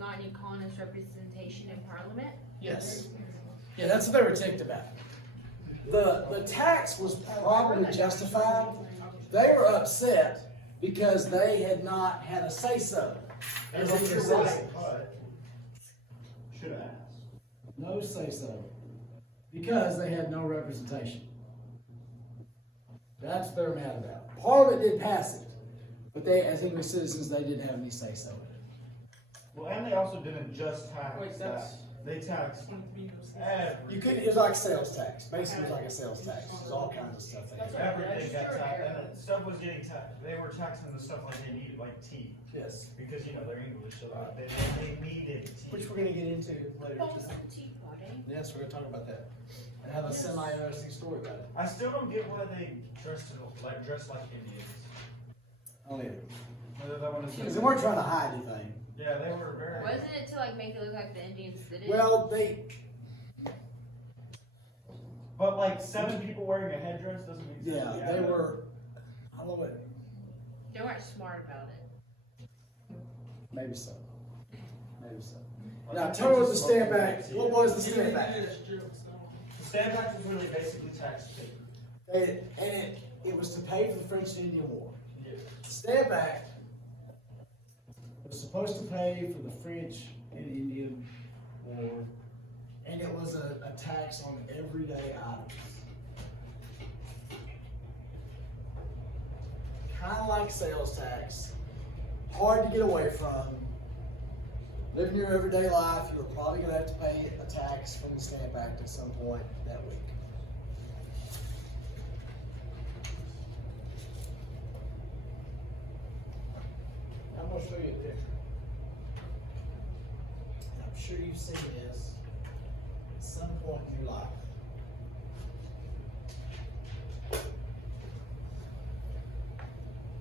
not any colonist representation in Parliament. Yes. Yeah, that's what they were ticked about. The tax was probably justified. They were upset because they had not had a say-so. As a citizen. Should have asked. No say-so. Because they had no representation. That's what they're mad about. Parliament did pass it, but they, as English citizens, they didn't have any say-so. Well, and they also didn't just tax that. They taxed everything. You could, it was like sales tax. Basically, it was like a sales tax. There's all kinds of stuff there. Everything got taxed, and then stuff was getting taxed. They were taxing the stuff like they needed, like tea, Yes. because they're English, so they needed tea. Which we're gonna get into later. Yes, we're gonna talk about that. I have a semi-interesting story about it. I still don't get why they dress like Indians. Only Whether that one is. because they weren't trying to hide anything. Yeah, they were very. Wasn't it to like make it look like the Indians did it? Well, But like 7 people wearing a headdress doesn't make sense. yeah, they were. I don't know what. They weren't smart about it. Maybe so. Maybe so. Now, tell me what the Stamp Act. What was the Stamp Act? The Stamp Act was really basically tax paper. It was to pay for the French and Indian War. Yeah. The Stamp Act was supposed to pay for the French and Indian War, and it was a tax on everyday items. Kind of like sales tax, hard to get away from. Living your everyday life, you're probably going to have to pay a tax from the Stamp Act at some point that week. I'm going to show you a picture. And I'm sure you've seen this at some point in your life.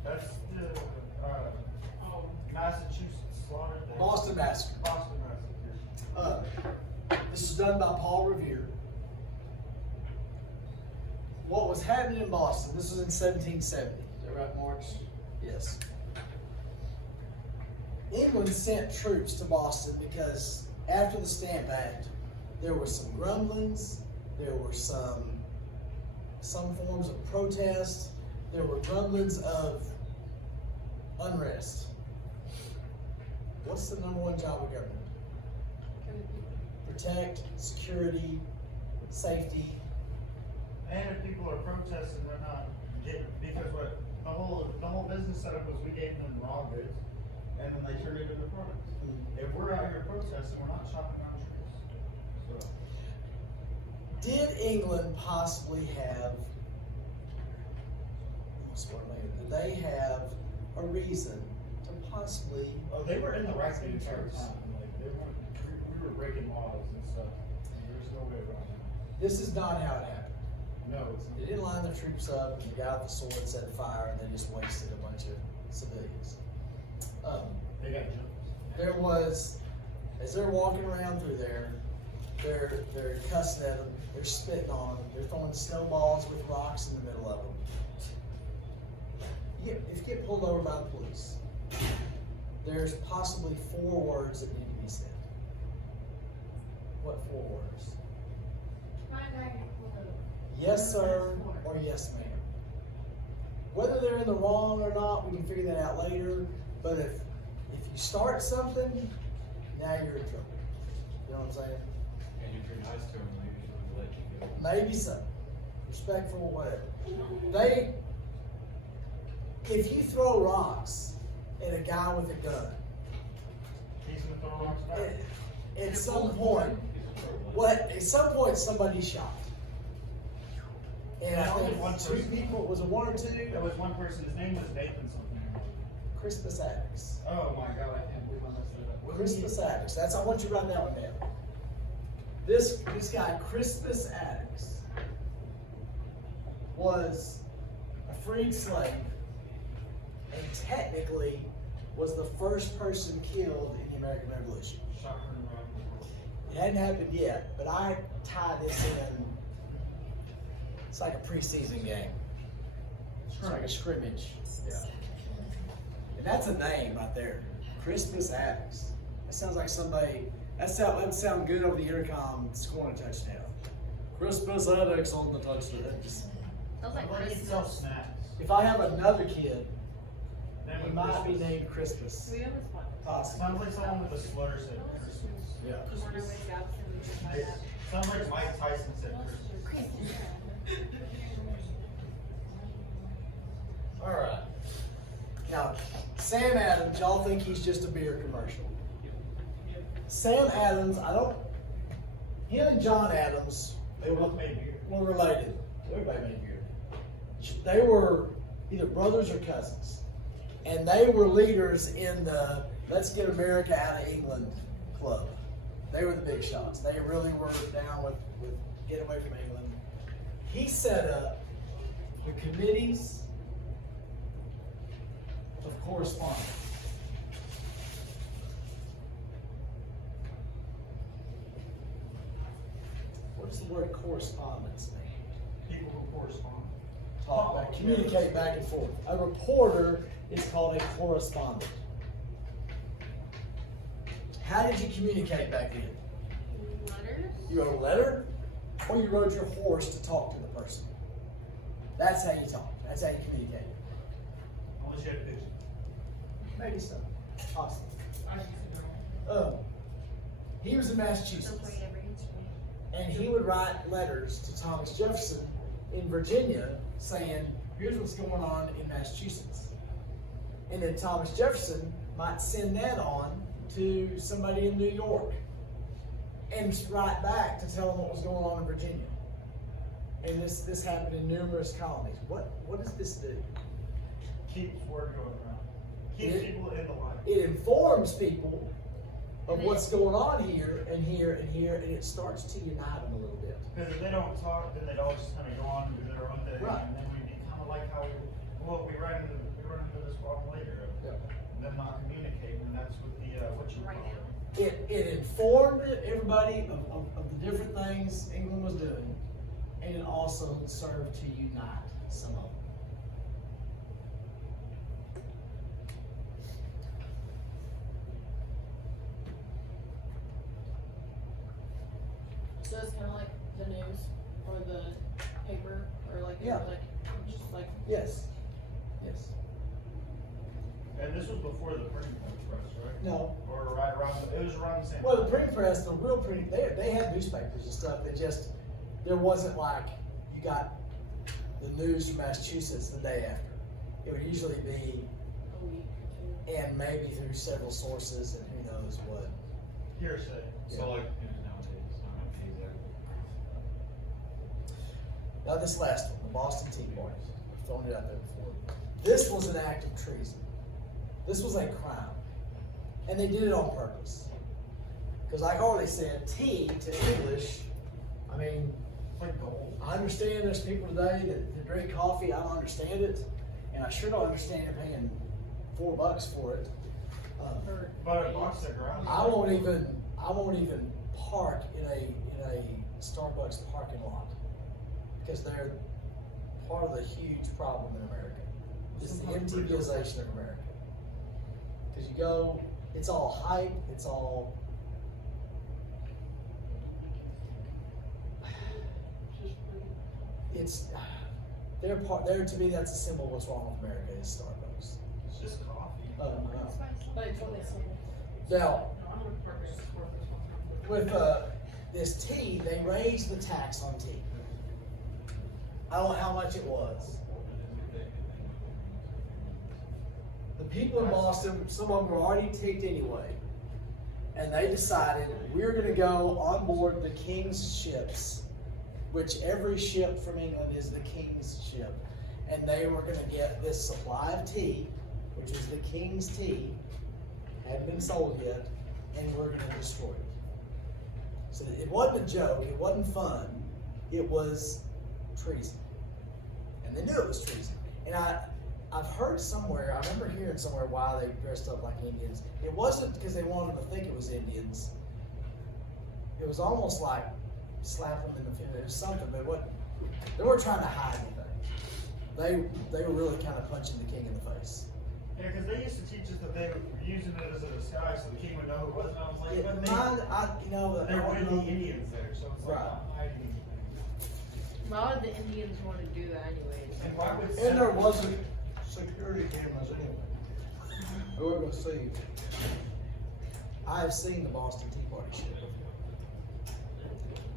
That's the Massachusetts slaughter. Boston Massacre. Boston Massacre. This was done by Paul Revere. What was happening in Boston, this was in 1770. Is that right, March? Yes. England sent troops to Boston because after the Stamp Act, there were some grumblings, there were some forms of protest, there were grumblings of unrest. What's the number one job of government? Protect, security, safety. And if people are protesting, we're not getting, because what the whole business setup was we gave them raw goods, and then they turned it into products. If we're out here protesting, we're not chopping down trees. So. Did England possibly have, did they have a reason to possibly? Oh, they were in the right the entire time. Like we were breaking laws and stuff. There's no way around it. This is not how it happened. No, it's They didn't line their troops up, and the guy with the sword set fire, and they just wasted a bunch of civilians. they got jumped. There was, as they're walking around through there, they're cussing at them, they're spitting on them, they're throwing snowballs with rocks in the middle of them. If you get pulled over by the police, there's possibly 4 words that need to be said. What 4 words? Yes, sir, or yes, ma'am. Whether they're in the wrong or not, we can figure that out later. But if you start something, now you're in trouble. You know what I'm saying? And if you're nice to them, maybe they'll let you go. Maybe so. Respectful, whatever. If you throw rocks at a guy with a gun, He's gonna throw rocks back. at some point somebody's shot. And I Only think one 2 person. people, was it 1 or 2? There was one person, his name was Nathan something. Crispus Attucks. Oh my god, I can't believe I messed it up. Crispus Attucks. I want you to write that one down. This guy, Crispus Attucks, was a freed slave and technically was the first person killed in the American Revolution. Shot from around the world. It hadn't happened yet, but I tie this in. It's like a preseason game. It's like a scrimmage. Yeah. And that's a name right there. Crispus Attucks. That sounds like somebody, that'd sound good over the intercom scoring a touchdown. Crispus Attucks on the touchdown. That just- Sounds like Like he sells Christmas. snacks. If I have another kid, Name he it might be Christmas. named Crispus. We almost bought Possibly. Sounds like someone with a slur said Christmas. Yeah. It sounds like Mike Tyson said Christmas. All right. Now, Sam Adams, y'all think he's just a beer commercial. Sam Adams, him and John Adams, They both made beer. were related. Everybody made beer. They were either brothers or cousins. And they were leaders in the Let's Get America Out of England club. They were the big shots. They really were down with get away from England. He set up the committees of correspondence. What does the word correspondence mean? People who correspond. Talk back, communicate back and forth. A reporter is called a correspondent. How did you communicate back then? Letters? You wrote a letter, or you rode your horse to talk to the person. That's how you talk. That's how you communicate. Unless you had a picture. Maybe so. Possibly. He was in Massachusetts, and he would write letters to Thomas Jefferson in Virginia saying, here's what's going on in Massachusetts. And then Thomas Jefferson might send that on to somebody in New York and write back to tell them what was going on in Virginia. And this happened in numerous colonies. What does this do? Keeps word going around. Keeps people in the line. It informs people of what's going on here and here and here, and it starts to unite them a little bit. Because if they don't talk, then they'd all just kind of go on and do their own thing. Right. And then we'd be kind of like how we run into this problem later. Yep. Them not communicating, and that's what what you Right call now. it. It informed everybody of the different things England was doing, and it also served to unite some of them. So it's kind of like the news or the paper or like, Yeah. just like, Yes. Yes. And this was before the printing press, right? No. Or right around, it was around the same Well, the time. printing press, the real printing, they had newspapers and stuff. There wasn't like you got the news from Massachusetts the day after. It would usually be, a week or two. and maybe through several sources, and who knows what. Hearsay. So like, nowadays, I'm gonna use that. Now this last one, the Boston Tea Party. I've thrown it out there before. This was an act of treason. This was a crime. And they did it on purpose. Because like I already said, tea to English, I mean, It's like gold. I understand there's people today that drink coffee, I don't understand it. And I sure don't understand you paying $4 for it. Or But a box of ground. I won't even park in a Starbucks parking lot. Because they're part of the huge problem in America. It's the MTVization of America. Because you go, it's all hype, it's all. It's there to me. That's a symbol of what's wrong with America is Starbucks. It's just coffee. But it's what they say. Now, with this tea, they raised the tax on tea. I don't know how much it was. The people in Boston, some of them were already ticked anyway, and they decided we're going to go on board the king's ships, which every ship from England is the king's ship, and they were going to get this supply of tea, which was the king's tea, hadn't been sold yet, and we're going to destroy it. So it wasn't a joke, it wasn't fun, it was treason. And they knew it was treason. And I've heard somewhere, I remember hearing somewhere why they dressed up like Indians. It wasn't because they wanted them to think it was Indians. It was almost like slap them in the face. It was something, but what they weren't trying to hide anything. They were really kind of punching the king in the face. Yeah, because they used to teach us that they were using it as a disguise so the king would know who it was. Now But mine, you know, There were the Indians there, so it's like Right. not hiding anything. A lot of the Indians want to do that anyways. And why would And there wasn't security cameras anyway. We were gonna see. I have seen the Boston Tea Party shit before.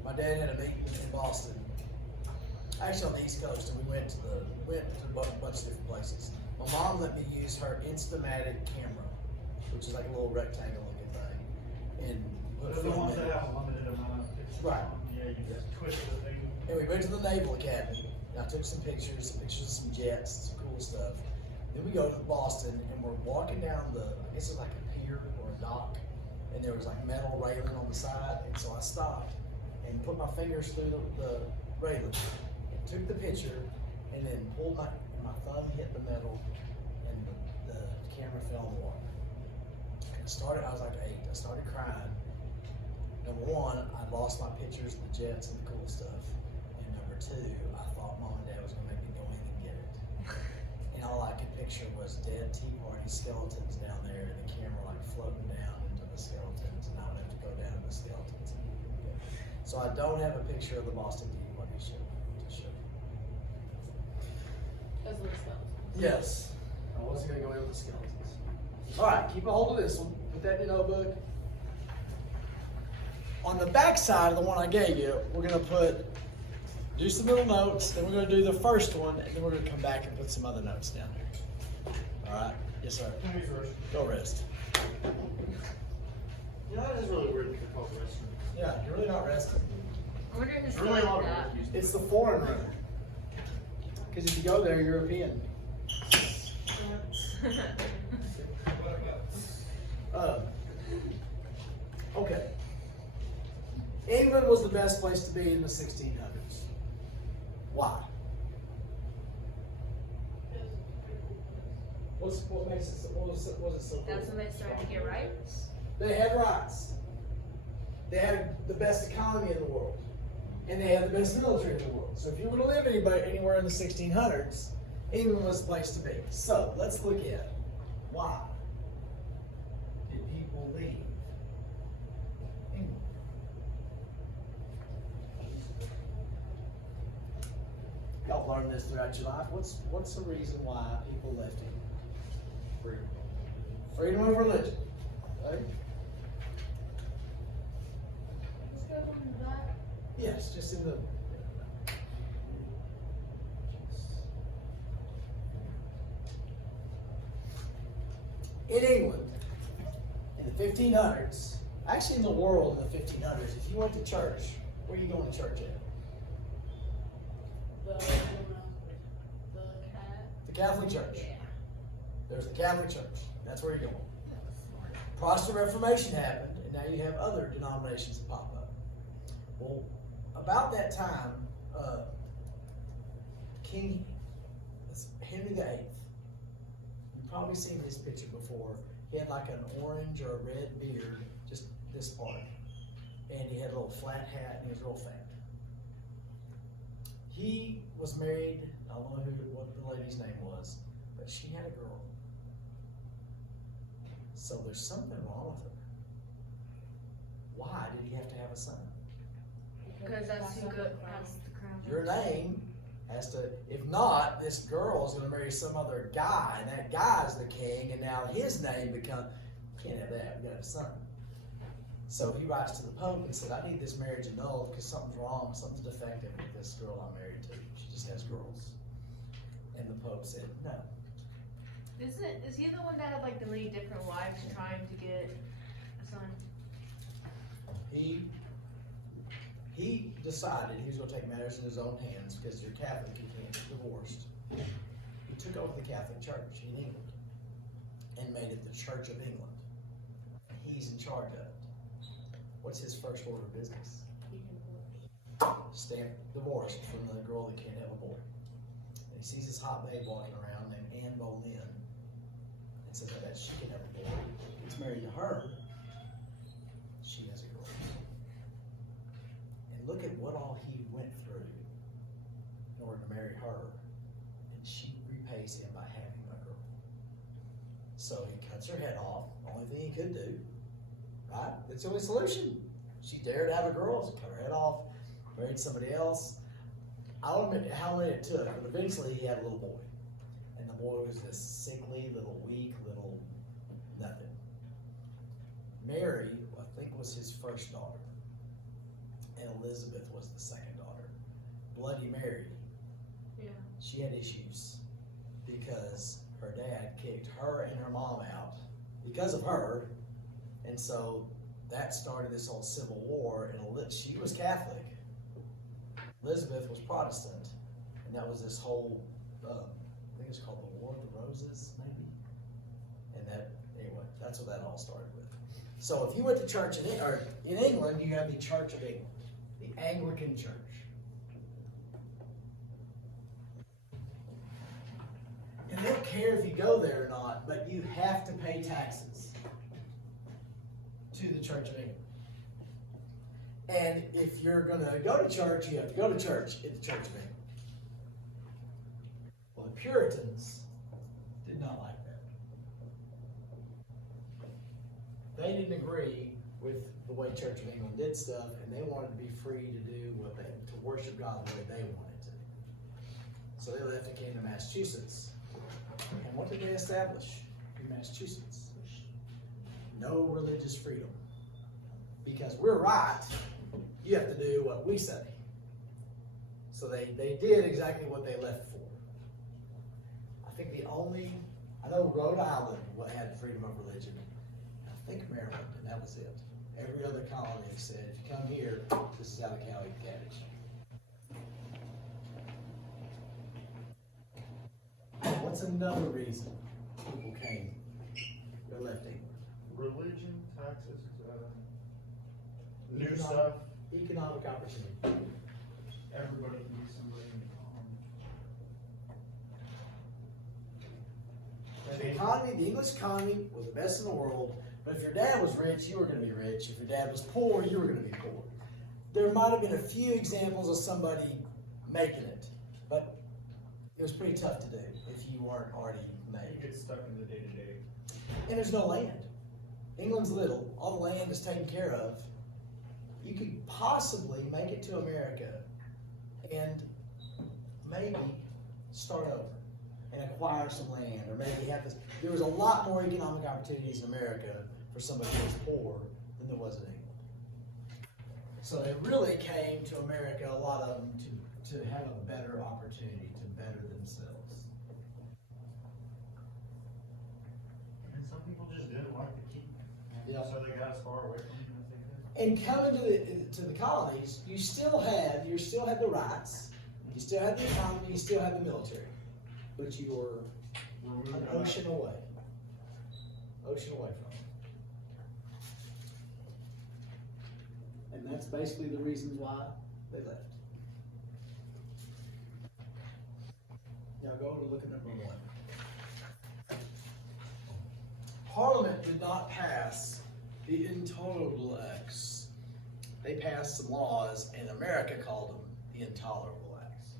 My dad had a meeting in Boston, actually on the East Coast, and we went to a bunch of different places. My mom let me use her Instamatic camera, which is like a little rectangle looking thing, and put They're the film ones in that it. have a limited amount of pictures. Right. Yeah, you just twist the thing. And we went to the Naval Academy, and I took some pictures of some jets, some cool stuff. Then we go to Boston, and we're walking down I guess it was like a pier or a dock, and there was like metal railing on the side, and so I stopped and put my fingers through the railing, took the picture, and then pulled my thumb hit the metal, and the camera fell in the water. And I was like 8, I started crying. Number one, I lost my pictures of the jets and the cool stuff. And number two, I thought Mom and Dad was gonna make me go in and get it. And all I could picture was dead Tea Party skeletons down there and the camera like floating down into the skeletons, and I would have to go down to the skeletons. So I don't have a picture of the Boston Tea Party show to show. As the skeleton. Yes. I wasn't gonna go in with the skeletons. Alright, keep a hold of this one. Put that in your notebook. On the back side of the one I gave you, we're gonna do some little notes, then we're gonna do the first one, and then we're gonna come back and put some other notes down there. Alright? Yes, sir. Please rest. Go rest. You know, that is really weird that they're called restrooms. Yeah, you're really not resting. I wonder who There's really a started lot of that. work used. It's the foreign room. Because if you go there, you're European. Okay. England was the best place to be in the 1600s. Why? What makes it? What was it so cool? That's when they started to get rights. They had rights. They had the best economy in the world, and they had the best military in the world. So if you were to live anywhere in the 1600s, England was the place to be. So let's look at why did people leave England? Y'all learned this throughout your life. What's the reason why people left England? Freedom. Freedom of religion. Right? Let's go on that. Yes, just in the. In England, in the 1500s, actually in the world in the 1500s, if you went to church, where are you going to church at? The cat. The Catholic Church. There's the Catholic Church. That's where you're going. Protestant Reformation happened, and now you have other denominations that pop up. Well, about that time, King Henry VIII, you've probably seen his picture before. He had like an orange or a red beard, just this part, and he had a little flat hat, and he was real fat. He was married. I don't know what the lady's name was, but she had a girl. So there's something wrong with her. Why did he have to have a son? Because that's who has the crown. Your name has to, if not, this girl is going to marry some other guy, and that guy's the king, and now his name becomes, can't have that, we got a son. So he writes to the Pope and said, I need this marriage annulled because something's wrong, something's defective with this girl I'm married to. She just has girls. And the Pope said, no. Is he the one that had like the many different wives trying to get a son? He decided he was going to take matters in his own hands because you're Catholic, you can't get divorced. He took over the Catholic Church in England and made it the Church of England. And he's in charge of it. What's his first order of business? Stamp divorce from the girl that can't have a boy. And he sees this hot babe walking around named Anne Boleyn and says, I bet she can have a boy. He's married to her. She has a girl. And look at what all he went through in order to marry her. And she repays him by having a girl. So he cuts her head off, only thing he could do. Right? It's the only solution. She dared to have a girl, she cut her head off, married somebody else. I don't know how many it took, but eventually he had a little boy. And the boy was this sickly, little weak, little nothing. Mary, I think, was his first daughter. And Elizabeth was the second daughter. Bloody Mary. Yeah. She had issues because her dad kicked her and her mom out because of her. And so that started this whole civil war, and she was Catholic. Elizabeth was Protestant, and that was this whole, I think it's called the War of the Roses, maybe? And that, anyway, that's what that all started with. So if you went to church in England, you have the Church of England, the Anglican Church. And they don't care if you go there or not, but you have to pay taxes to the Church of England. And if you're going to go to church, you have to go to church at the Church of England. Well, the Puritans did not like that. They didn't agree with the way Church of England did stuff, and they wanted to be free to do to worship God the way they wanted to. So they left and came to Massachusetts. And what did they establish in Massachusetts? No religious freedom. Because we're right, you have to do what we say. So they did exactly what they left for. I think I know Rhode Island had freedom of religion. I think Maryland, and that was it. Every other colony said, if you come here, this is how the cow eat cabbage. What's another reason people came? They left England. Religion, taxes, new stuff. Economic opportunity. Everybody can be somebody in common. The economy, the English economy was the best in the world, but if your dad was rich, you were going to be rich. If your dad was poor, you were going to be poor. There might have been a few examples of somebody making it, but it was pretty tough to do if you weren't already You made. get stuck in the day-to-day. And there's no land. England's little. All the land is taken care of. You could possibly make it to America and maybe start over and acquire some land, or maybe have this. There was a lot more economic opportunities in America for somebody who was poor than there was in England. So they really came to America, a lot of them, to have a better opportunity, to better themselves. And some people just didn't like the king. Yeah. So they got as far away from him as they could. And coming to the colonies, you still had the rights, you still had the economy, you still had the military, but you were an ocean away from it. And that's basically the reasons why they left. Now go to look at number 1. Parliament did not pass the intolerable acts. They passed some laws, and America called them the intolerable acts.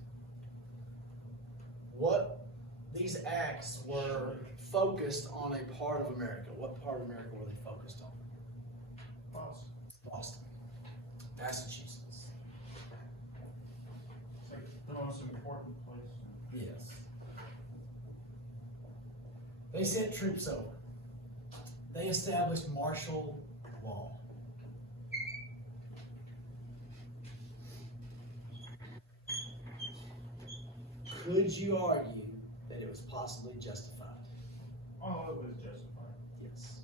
These acts were focused on a part of America. What part of America were they focused on? Boston. Massachusetts. It's like the most important place. Yes. They sent troops over. They established martial law. Could you argue that it was possibly justified? Oh, it was justified. Yes.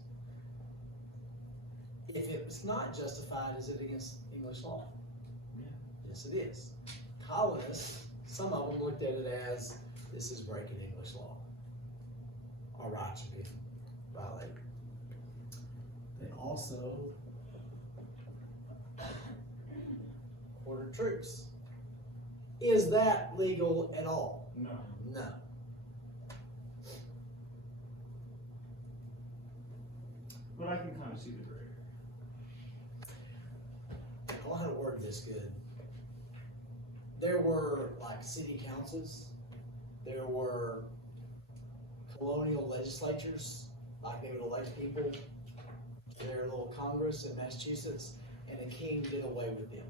If it was not justified, is it against English law? Yeah. Yes, it is. Colonists, some of them looked at it as, this is breaking English law. Our rights are being violated. They also ordered troops. Is that legal at all? No. No. But I can kind of see the gray area. I don't know how to word this good. There were like city councils. There were colonial legislatures, like they would elect people their little Congress in Massachusetts, and the king did away with them.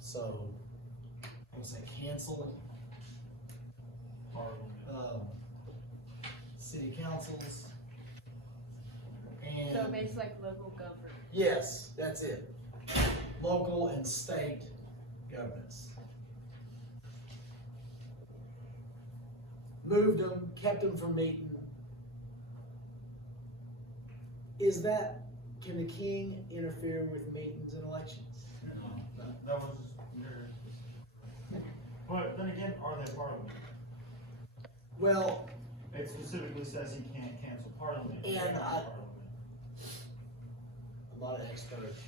So, I'm gonna say cancel, city councils, and. So basically like local government. Yes, that's it. Local and state governments. Moved them, kept them from meeting. Is that, can the king interfere with meetings and elections? That was your. But then again, are they parliament? Well, It specifically says he can't cancel parliament. And They're not I- parliament. a lot of experts,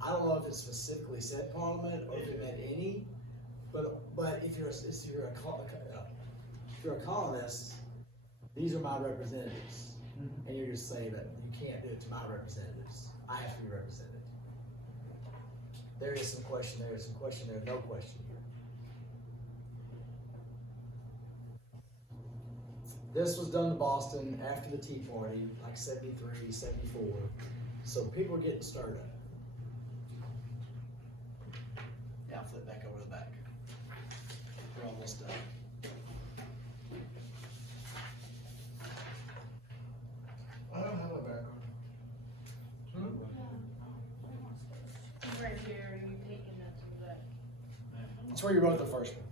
I don't know if it specifically said parliament or if it meant any, but if you're a colonist, these are my representatives. And you're just saying that you can't do it to my representatives. I have to be represented. There is some question there, some question there, no question here. This was done in Boston after the Tea Party, like 73, 74. So people were getting stirred up. Now flip back over the back. We're almost done. I don't have a background. Right here, you taking that to that. That's where you wrote the first ones.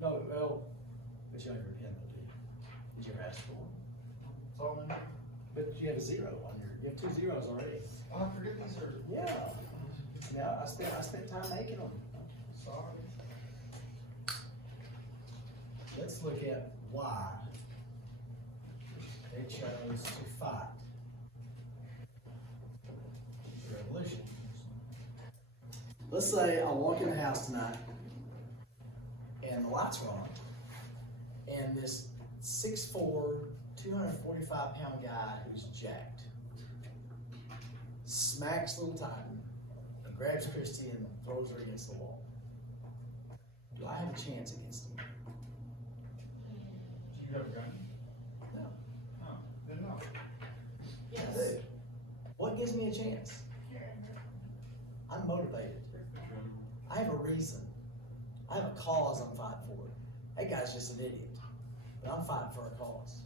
No, well, but you have your pen, did you ever ask for one? It's all in there. But you have a zero on you have 2 zeros already. Oh, I forget these are. Yeah. Yeah, I spent time making them. Sorry. Let's look at why they chose to fight the revolution. Let's say I walk in the house tonight and the lights are on, and this 6'4", 245-pound guy who's jacked smacks little Titan and grabs Christy and throws her against the wall. Do I have a chance against him? Do you have a gun? No. Oh, then no. I do. What gives me a chance? I'm motivated. I have a reason. I have a cause I'm fighting for. That guy's just an idiot. But I'm fighting for a cause.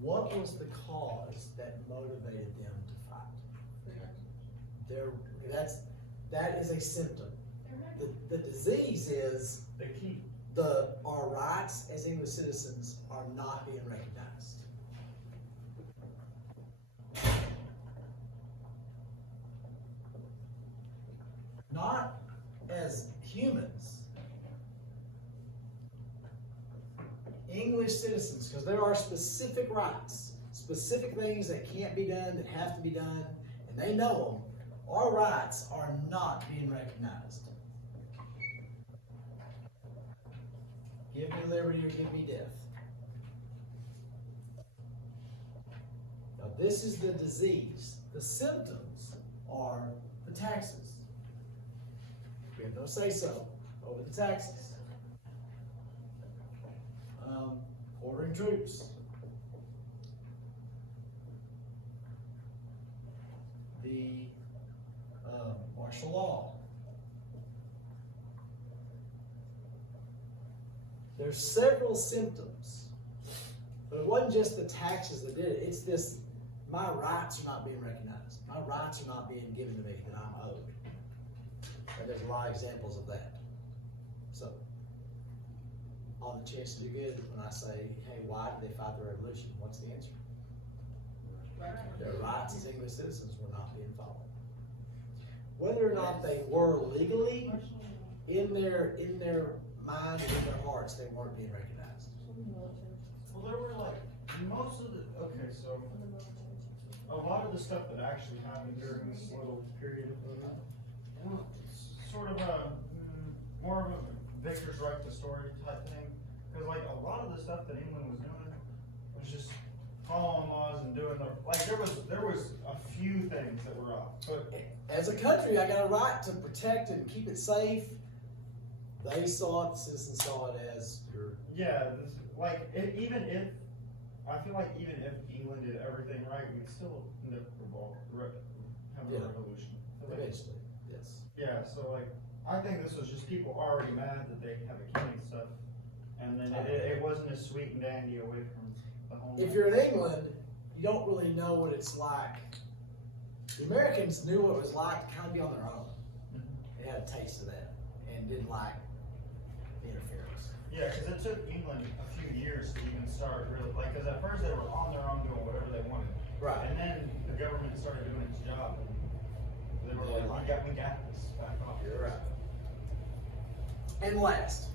What was the cause that motivated them to fight? That is a symptom. The disease is They keep. our rights as English citizens are not being recognized. Not as humans, English citizens, because there are specific rights, specific things that can't be done, that have to be done, and they know them. Our rights are not being recognized. Give me liberty or give me death. Now this is the disease. The symptoms are the taxes. We have no say-so over the taxes. Ordering troops. The martial law. There's several symptoms, but it wasn't just the taxes that did it. It's this, my rights are not being recognized. My rights are not being given to me that I'm owed. And there's a lot of examples of that. So, on the chance to do good, when I say, hey, why did they fight the revolution? What's the answer? Their rights as English citizens were not being followed. Whether or not they were legally, in their mind and in their hearts, they weren't being recognized. Well, there were like, most of the, okay, so, a lot of the stuff that actually happened during this little period of, sort of a, more of a victor's right to story type thing. Cause like a lot of the stuff that England was doing was just following laws and doing the, like there was a few things that were off, but. As a country, I got a right to protect and keep it safe. They saw it, the citizens saw it as your, Yeah, this, like, even if, I feel like even if England did everything right, we'd still never have a Yeah. revolution. Like, eventually, yes. yeah, so like, I think this was just people already mad that they have a king and stuff, and then it wasn't as sweet and dandy away from the home. If you're in England, you don't really know what it's like. The Americans knew what it was like to kind of be on their own. They had a taste of that and didn't like the interference. Yeah, because it took England a few years to even start really, like, because at first they were on their own doing whatever they wanted. Right. And then the government started doing its job, and they were like, we got this, back off. You're right. And last,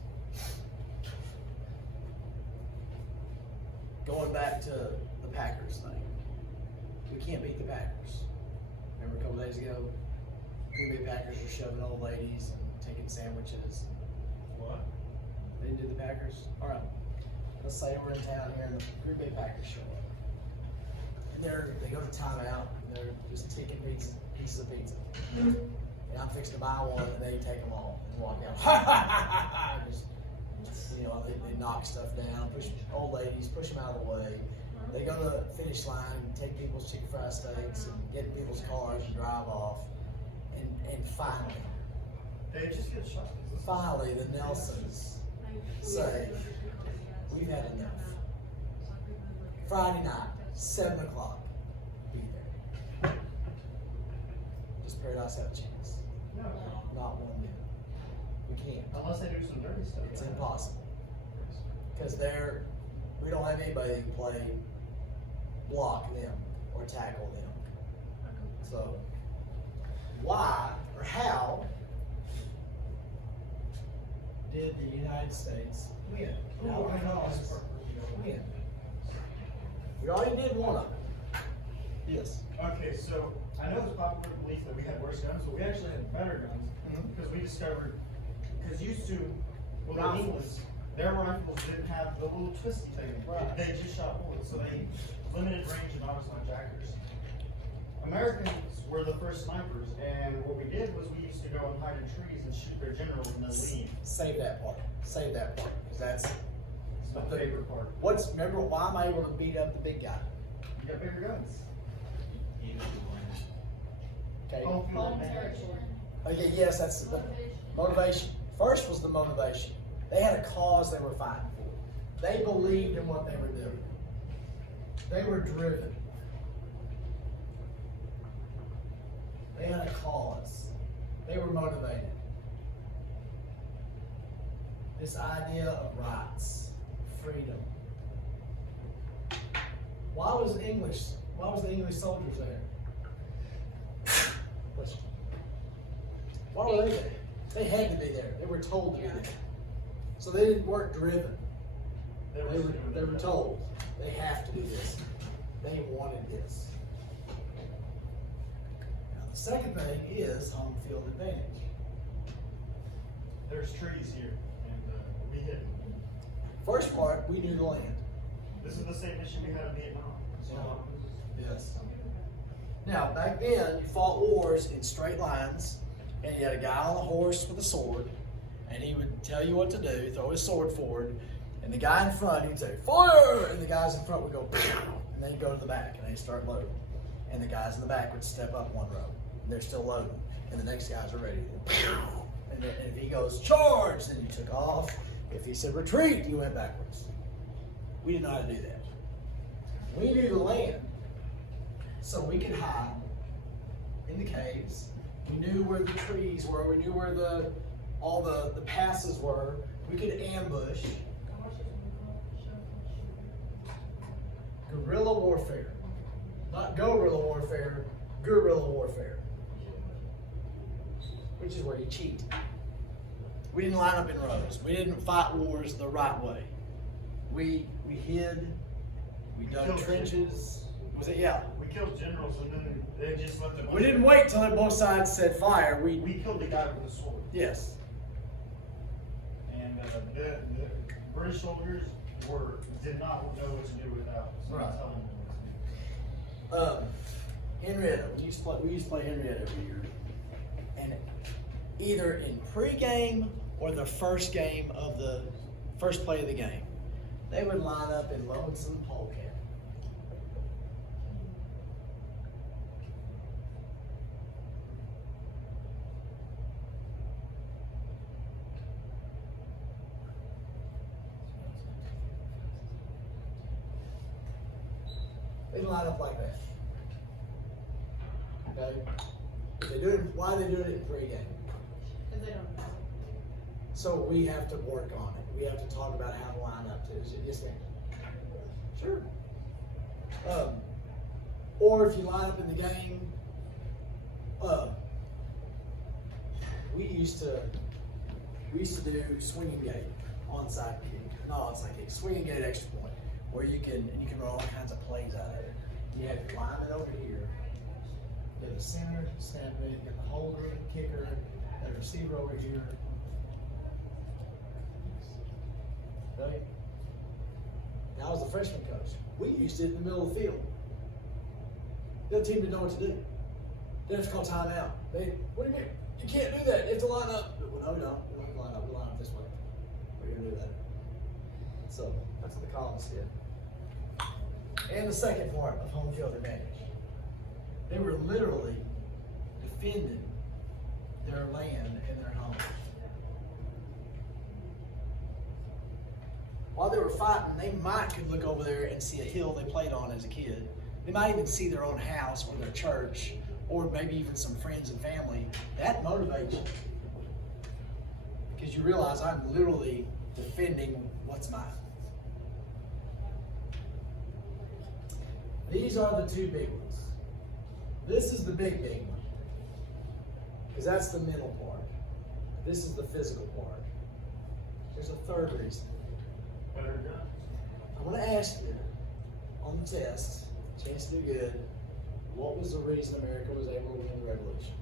going back to the Packers thing. We can't beat the Packers. Remember a couple days ago, Green Bay Packers were shoving old ladies and taking sandwiches. What? They didn't do the Packers? All right. Let's say we're in town here and the Green Bay Packers show up. And they go to timeout and they're just taking pieces of pizza. And I'm fixing to buy one and they take them all and walk out. Just, you know, they knock stuff down, push old ladies, push them out of the way. They go to the finish line and take people's chicken fried steaks and get in people's cars and drive off. And finally, They just get shot. finally the Nelsons say, we've had enough. Friday night, 7 o'clock, be there. Does Paradise have a chance? No, Not one bit. We can't. unless they do some dirty stuff. It's impossible. Because we don't have anybody who can play block them or tackle them. So, why or how did the United States win? Oh, I know. Win. We already did one of them. Yes. Okay, so I know it's popular belief that we had worse guns, but we actually had better guns because we discovered, because used to, well, the Rifles. English, their rifles didn't have the little twisty thing. Right. They just shot bullets, so they limited range and obviously on jackers. Americans were the first snipers, and what we did was we used to go and hide in trees and shoot their generals and then leave. Save that part. Save that part. Because that's It's my favorite part. remember why am I able to beat up the big guy? You got bigger guns. Okay. Home field Home advantage. territory. Okay, yes, that's the motivation. First was the motivation. They had a cause they were fighting for. They believed in what they were doing. They were driven. They had a cause. They were motivated. This idea of rights, freedom. Why was the English soldiers there? Question. Why were they there? They had to be there. They were told to be there. So they weren't driven. They were told they have to do this. They wanted this. Now, the second thing is home field advantage. There's trees here, and we hid them. First part, we knew the land. This is the same issue we had in Vietnam. So, Yes. Now, back then, you fought wars in straight lines, and you had a guy on a horse with a sword, and he would tell you what to do, throw his sword forward, and the guy in front, he'd say, fire! And the guys in front would go, pow! And then he'd go to the back, and they'd start loading. And the guys in the back would step up one row, and they're still loading. And the next guys are ready. Pow! And then if he goes, charge, then you took off. If he said retreat, you went backwards. We didn't know how to do that. We knew the land, so we could hide in the caves. We knew where the trees were. We knew where all the passes were. We could ambush. Guerrilla warfare. Not guerrilla warfare, guerrilla warfare. Which is where you cheat. We didn't line up in rows. We didn't fight wars the right way. We hid. We dug killed trenches. Was it? Yeah. we killed generals, and then they just left them. We didn't wait till both sides said fire. We killed the guy with the sword. Yes. And the British soldiers did not know what to do without someone Right. telling them what to do. Henrietta. We used to play Henrietta every year, and either in pregame or the first play of the game, they would line up in lonesome polecat. They line up like that. Okay? They do it, why are they doing it in pregame? Cause they don't know. So we have to work on it. We have to talk about how to line up to. Is it yes, ma'am? Sure. Or if you line up in the game, we used to do swinging gate, onside kick, not onside kick, swinging gate extra point, where you can run all kinds of plays out of it. You have your lineman over here, you have the center, snap it, you have the holder, the kicker, the receiver over here. Right? Now, I was the freshman coach. We used it in the middle of the field. The other team didn't know what to do. They have to call timeout. What do you mean? You can't do that. You have to line up. Well, no, we don't. We don't line up. We line up this way. We're going to do that. So, that's what the colonists did. And the second part of home field advantage. They were literally defending their land and their home. While they were fighting, they could look over there and see a hill they played on as a kid. They might even see their own house or their church, or maybe even some friends and family. That motivates you. Because you realize I'm literally defending what's mine. These are the two big ones. This is the big one. Because that's the mental part. This is the physical part. There's a third reason. Better done. I want to ask you on the test, chance to do good, what was the reason America was able to win the revolution?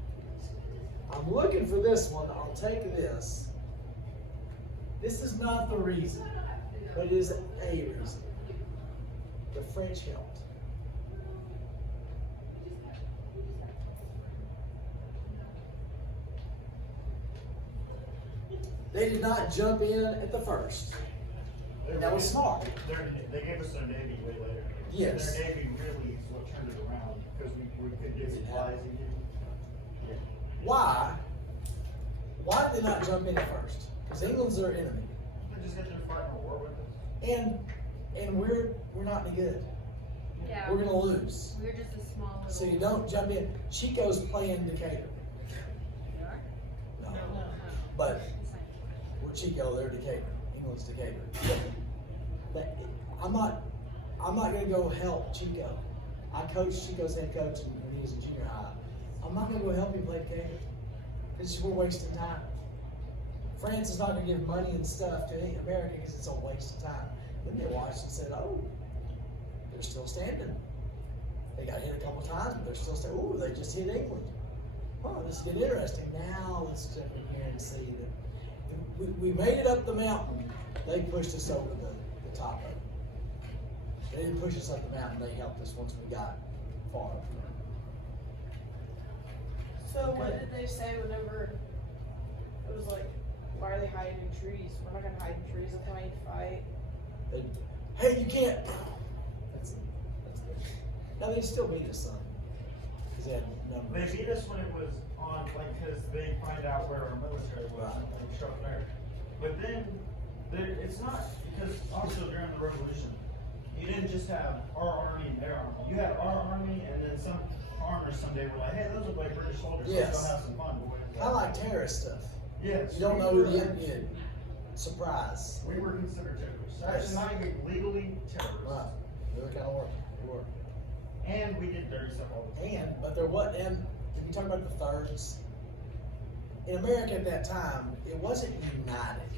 I'm looking for this one. I'll take this. This is not the reason, but it is a reason. The French helped. They did not jump in at the first. And that was smart. They gave us their Navy way later. Yes. Their Navy really is what turned it around because we could get supplies again. Why? Why did they not jump in at first? Because England's their enemy. They just got there fighting a war with us. And we're not any good. Yeah. We're gonna lose. We're just a small little. So you don't jump in. Chico's playing Decatur. You are? No. No. But we're Chico, they're Decatur. England's Decatur. But I'm not gonna go help Chico. I coached Chico's head coach when he was in junior high. I'm not gonna go help him play Decatur. Because we're wasting time. France is not gonna give money and stuff to America because it's a waste of time. Then they watched and said, oh, they're still standing. They got hit a couple times, but they're still standing. Ooh, they just hit England. Oh, this is getting interesting. Now let's jump in here and see that we made it up the mountain. They pushed us over the top of it. They didn't push us up the mountain. They helped us once we got far. So what did they say whenever it was like, why are they hiding in trees? We're not gonna hide in trees. That's why I need to fight. Hey, you can't. That's good. Now they'd still beat us some. Because they had numbers. They beat us when it was on, like, because they find out where our military was and they show up there. But then, it's not, because also during the revolution, you didn't just have our army and their army. You had our army and then some farmers someday were like, hey, those look like British soldiers. Yes. Let's go have some fun, boys. I like terrorist stuff. Yes. You don't know who the enemy is. Surprise. We were considered terrorists. Actually, not even legally terrorists. Right. We were kind of working. We were. And we did dirty stuff all the time. But there was, and if you talk about the thirds, in America at that time, it wasn't united.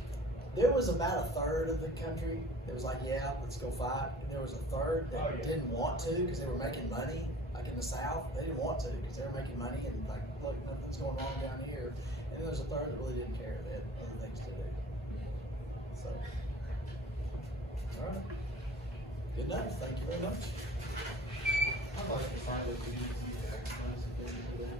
There was about a third of the country that was like, yeah, let's go fight. And there was a third that didn't want to because they were making money. Like in the South, they didn't want to because they were making money and like, look, nothing's going wrong down here. And there was a third that really didn't care. They had other things to do. So, all right. Good enough. Thank you very much. I'd like to find a community excellence if they do that.